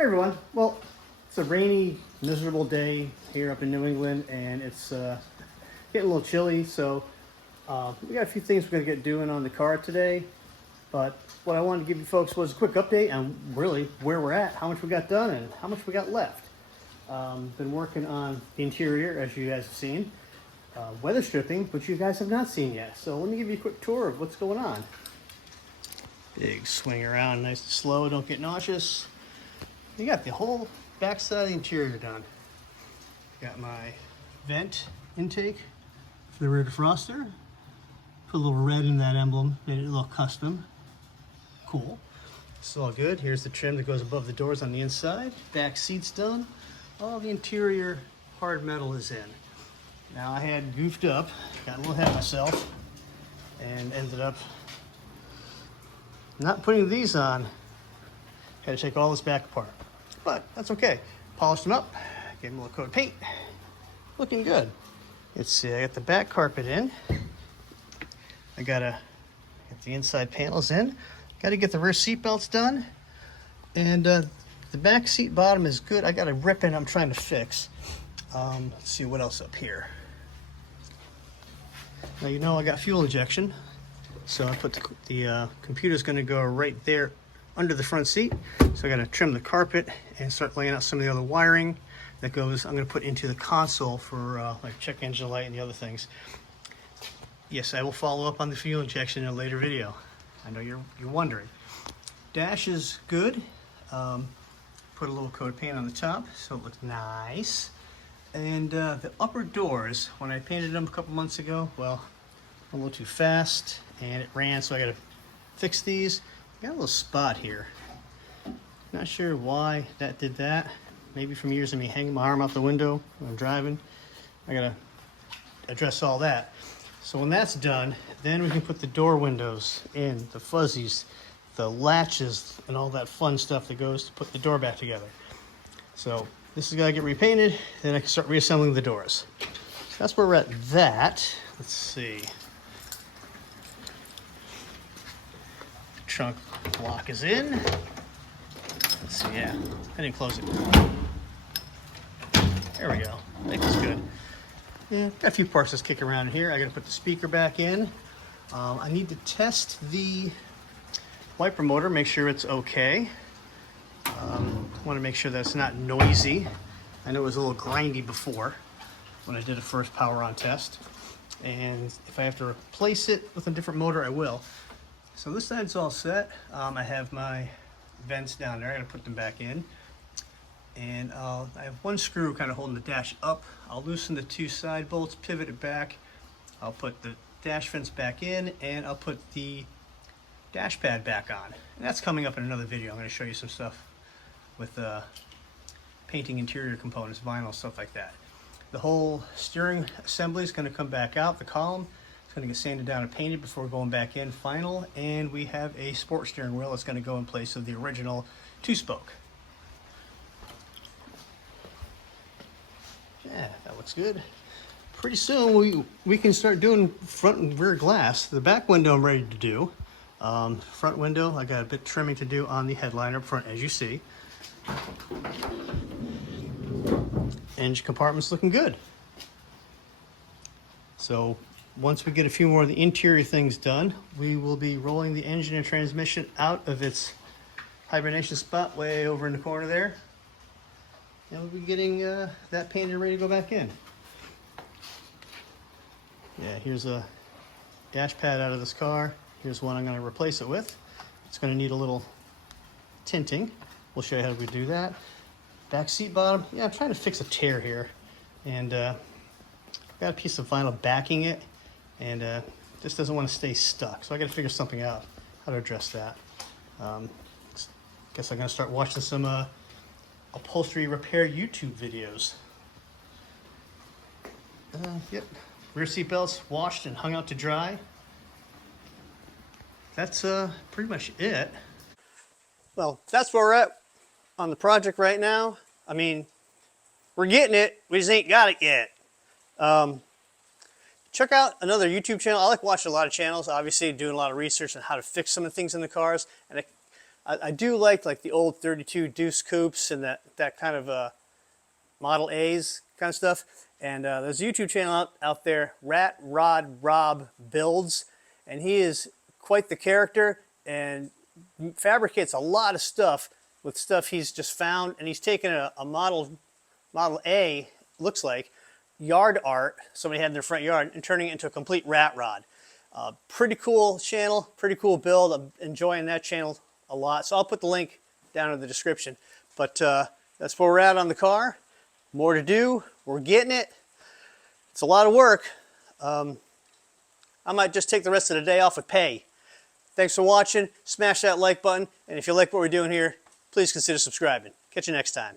Hey everyone. Well, it's a rainy, miserable day here up in New England, and it's getting a little chilly. So we got a few things we're going to get doing on the car today. But what I wanted to give you folks was a quick update on really where we're at, how much we got done, and how much we got left. Been working on the interior, as you guys have seen, weather stripping, which you guys have not seen yet. So let me give you a quick tour of what's going on. Big swing around, nice and slow, don't get nauseous. You got the whole back side of the interior done. Got my vent intake for the rear defroster. Put a little red in that emblem, made it a little custom. Cool. It's all good. Here's the trim that goes above the doors on the inside. Back seat's done. All the interior hard metal is in. Now I had goofed up, got a little ahead of myself, and ended up not putting these on. Had to take all this back apart. But that's okay. Polished them up, gave them a little coat of paint. Looking good. Let's see, I got the back carpet in. I gotta get the inside panels in. Gotta get the rear seat belts done. And the back seat bottom is good. I got a rip in I'm trying to fix. Let's see what else up here. Now you know I got fuel injection. So I put the computer's gonna go right there under the front seat. So I got to trim the carpet and start laying out some of the other wiring that goes, I'm going to put into the console for like check engine light and the other things. Yes, I will follow up on the fuel injection in a later video. I know you're wondering. Dash is good. Put a little coat of paint on the top so it looks nice. And the upper doors, when I painted them a couple months ago, well, a little too fast and it ran, so I got to fix these. Got a little spot here. Not sure why that did that. Maybe from years of me hanging my arm out the window when I'm driving. I gotta address all that. So when that's done, then we can put the door windows in, the fuzzies, the latches, and all that fun stuff that goes to put the door back together. So this is gotta get repainted, then I can start reassembling the doors. So that's where we're at that. Let's see. Trunk lock is in. Let's see, yeah, I didn't close it. There we go, I think it's good. Yeah, got a few parts that's kicking around in here. I gotta put the speaker back in. I need to test the wiper motor, make sure it's okay. Want to make sure that it's not noisy. I know it was a little grindy before when I did a first power on test. And if I have to replace it with a different motor, I will. So this side's all set. I have my vents down there. I gotta put them back in. And I have one screw kind of holding the dash up. I'll loosen the two side bolts, pivot it back. I'll put the dash vents back in, and I'll put the dash pad back on. And that's coming up in another video. I'm gonna show you some stuff with painting interior components, vinyl, stuff like that. The whole steering assembly is gonna come back out, the column. It's going to get sanded down and painted before going back in final, and we have a sport steering wheel that's going to go in place of the original 2-spoke. Yeah, that looks good. Pretty soon we can start doing front and rear glass. The back window I'm ready to do. Front window, I got a bit trimming to do on the headliner up front, as you see. Engine compartment's looking good. So once we get a few more of the interior things done, we will be rolling the engine and transmission out of its hibernation spot way over in the corner there. And we'll be getting that painted and ready to go back in. Yeah, here's a dash pad out of this car. Here's one I'm going to replace it with. It's going to need a little tinting. We'll show you how we do that. Back seat bottom. Yeah, I'm trying to fix a tear here. And got a piece of vinyl backing it. And this doesn't want to stay stuck, so I got to figure something out how to address that. Guess I'm gonna start watching some upholstery repair YouTube videos. Yep, rear seat belts washed and hung out to dry. That's pretty much it. Well, that's where we're at on the project right now. I mean, we're getting it, we just ain't got it yet. Check out another YouTube channel. I like watching a lot of channels, obviously doing a lot of research on how to fix some of the things in the cars. And I do like the old 32 Deuce Coupes and that kind of Model A's kind of stuff. And there's a YouTube channel out there, Rat Rod Rob Builds, and he is quite the character and fabricates a lot of stuff with stuff he's just found. And he's taken a Model A, looks like, yard art somebody had in their front yard and turning it into a complete rat rod. Pretty cool channel, pretty cool build. I'm enjoying that channel a lot. So I'll put the link down in the description. But that's where we're at on the car. More to do. We're getting it. It's a lot of work. I might just take the rest of the day off with pay. Thanks for watching. Smash that like button. And if you like what we're doing here, please consider subscribing. Catch you next time.